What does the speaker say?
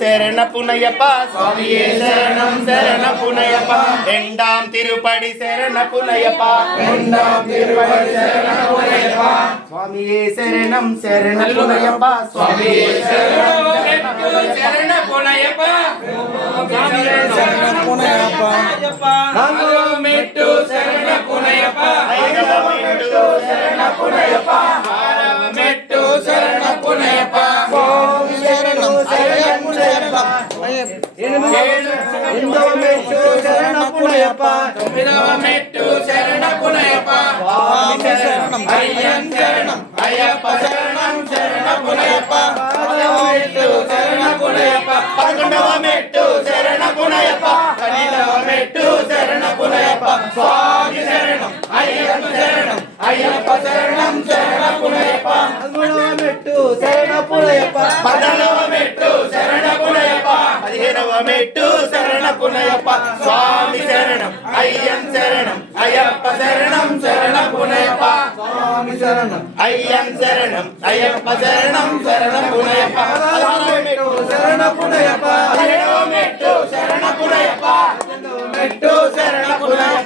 శరణ పునయప్ప స్వామియే శరణం శరణ పునయప్ప రెండాం తిరుపడి శరణ పునయప్ప రెండాం తిరుపడి శరణ పునయప్ప స్వామియే శరణం శరణ పునయప్ప స్వామియే శరణం శరణ పునయప్ప స్వామియే శరణ పునయప్ప నాలుగో మెట్టు శరణ పునయప్ప ఐదవ మెట్టు శరణ పునయప్ప ఆరవ మెట్టు శరణ పునయప్ప స్వామి శరణం ఎనిమిదవ మెట్టు శరణ పునయప్ప తొమ్మిదవ మెట్టు శరణ పునయప్ప స్వామి శరణం అయ్యన్ శరణం అయ్యప్ప శరణం శరణ పునయప్ప పదవ మెట్టు శరణ పునయప్ప పదకొండవ మెట్టు శరణ పునయప్ప పన్నెండవ మెట్టు శరణ పునయప్ప స్వామి శరణం అయ్యప్ప శరణం అయ్యప్ప శరణం శరణ పునయప్ప పదమూడవ మెట్టు శరణ పునయప్ప పదహారవ మెట్టు శరణ పునయప్ప పదిహేనవ మెట్టు శరణ పునయప్ప స్వామి శరణం అయ్యన్ శరణం అయ్యప్ప శరణం శరణ పునయప్ప స్వామి శరణం అయ్యన్ శరణం అయ్యప్ప శరణం శరణ పునయప్ప పదహారవ మెట్టు శరణ పునయప్ప పదిహేడవ మెట్టు శరణ పునయప్ప మెట్టు శరణ పునయప్ప